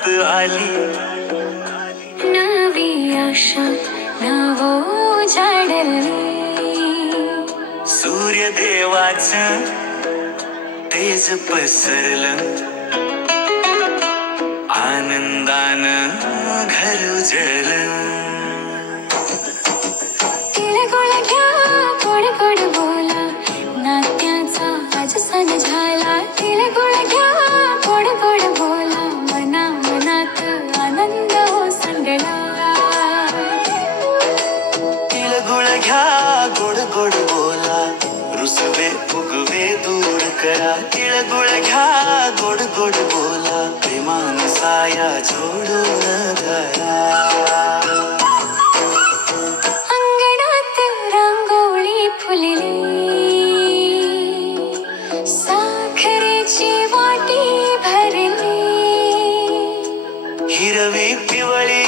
संक्रांत आली? नवी आशा नवो जाडली सूर्यदेवाच तेज पसरलं. आनंदान घर उजळलं. गोड गोड बोला. रुसवे फुगवे दूर करा. तिळगुळ घ्या गोड गोड बोला. प्रेमान साया जोडून धरा. अंगणात रांगोळी फुलली. साखरेची वाटी भरली. हिरवी पिवळी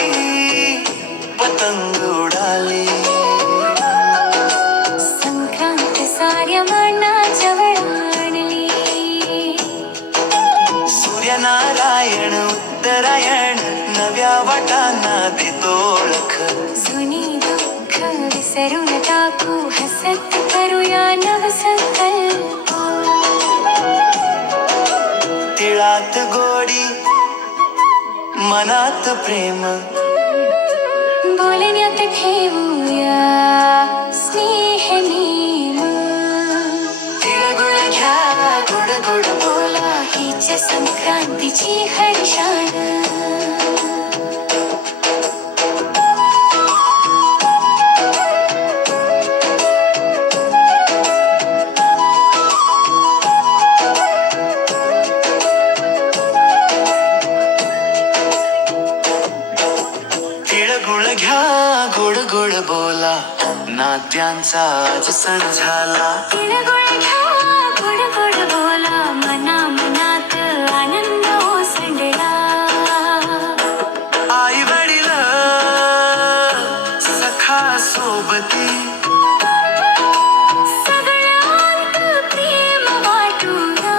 सूर्यनारायण उत्तरायण नव्या वाटांना देतो ओळख. जुनी दुःख विसरून टाकू हसत करूया नवसंकल्प तिळात गोडी मनात प्रेम. बोलण्यात ठेवूया हर्षाण तिळगुळ घ्या गोड गोड बोला नात्यांचा आज सण झाला. सोबती सगळ्यांत प्रेम वाटूया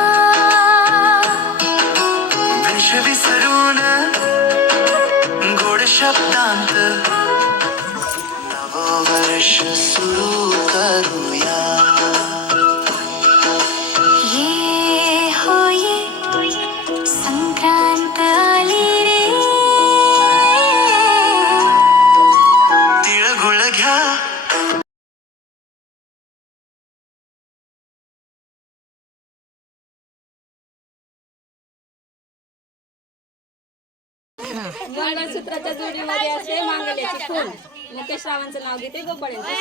विष विसरून गोड शब्दांत नववर्ष सुरू करूया मंगळसूत्राच्या जोडीमध्ये असे मांगल्याचे फूल. मुकेश रावांचं नाव घेते गोपाळ्यांचं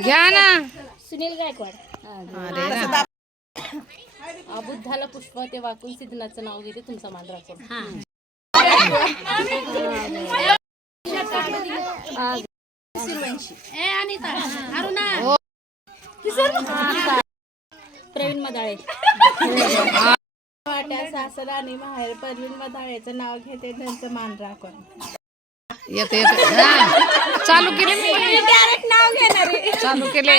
घ्या ना. सुनील गायकवाड. बुद्धाला पुष्प ते वाकून सिद्धनाथचं नाव घेते तुमचा मान राखून प्रवीण मदाळे. वाट्या सासर आणि माहेर परवीन नाव घेते त्यांचं मान राखून. येते येते. हा. चालू केले मी. नाव घेणारे चालू केले.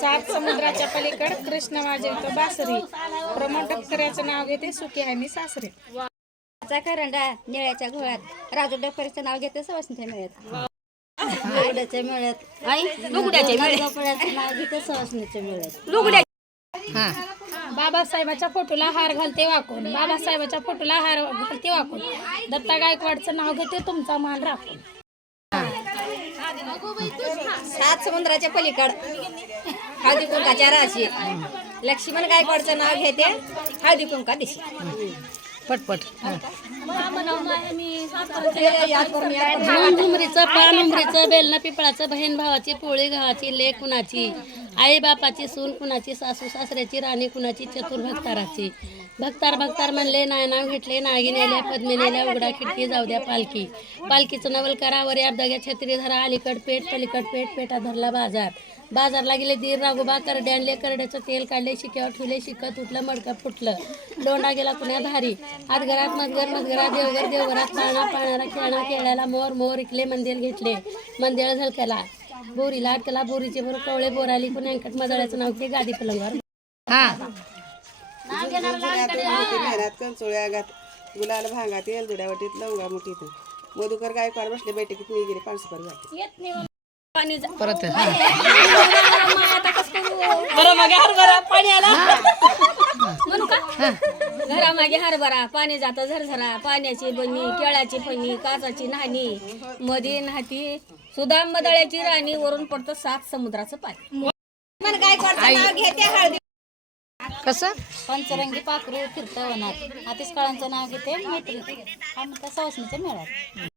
सात समुद्राच्या पलीकड कृष्ण वाजवतो बासरी. प्रमोद टक्कऱ्याचं नाव घेते सुकी आणि सासरे. चा करंडा निळ्याच्या घोळ्यात राजू डफरीचं नाव घेते सवासनीच्या मिळत लुगड्याच्या मिळत. आई लुगड्याच्या मिळत. नाव घेते सवासनीच्या मिळत. हा. बाबासाहेबाच्या फोटोला हार घालते वाकून. बाबासाहेबाच्या फोटोला हार घालते वाकून. दत्ता गायकवाडचं नाव घेते तुमचा मान राखून. सात समुद्राच्या पलीकड. हळदी कुंकाच्या राशी. लक्ष्मण गायकवाडचं नाव घेते हळदी कुंका दिशी. पटपट. हा. झुमझुमरीचं पान उमरीचं बेलना पिपळाचं बहीण भावाची पोळी गावाची लेक कुणाची आई बापाची सून कुणाची सासू सासऱ्याची राणी कुणाची चतुर भक्ताराची भक्तार भक्तार म्हणले नाय नाव घेतले नागी पद्मिनेल्या उघडा खिडकी जाऊ द्या पालखी. पालखीचं नवल करावर या दग्या छत्री धरा अलीकड पेट पलीकड पेट पेटा धरला बाजार. बाजारला गेले दीर राघोबा करडे आणले करड्याचं तेल काढले शिक्यावर ठेवले शिकत उठलं मडकं फुटलं. लोंडा गेला कुण्या धारी. हातघरात घरात मधगर देवघर देवघरात पाळणा पाळणारा खेळणा खेळायला मोर मोर इकले मंदिर घेतले. मंदिर झलकायला. बोरीला अटकला बोरीचे बरोबर कवळे बोराली कोणी अंकट मदळ्याचं नाव घेते गादी पलंगावर. हा. गुलाल भांगात येलजुड्या वाटीत लवंगा मुठीत. मधुकर गायकवाड बसले बैठकीत मी गेले पाचशे घात परत हा. घरामागे हरभरा पाणी जातं झरझरा. पाण्याची बनी केळाची फणी काचाची नाणी मध्ये नाती सुदाम मदळ्याची राणी वरून पडतं सात समुद्राचं पाणी. कसं? पंचरंगी पाखरू फिरतं वनात. आतिश काळांचं नाव घेते मैत्री हा म्हणता सवासणीच्या मेळ्यात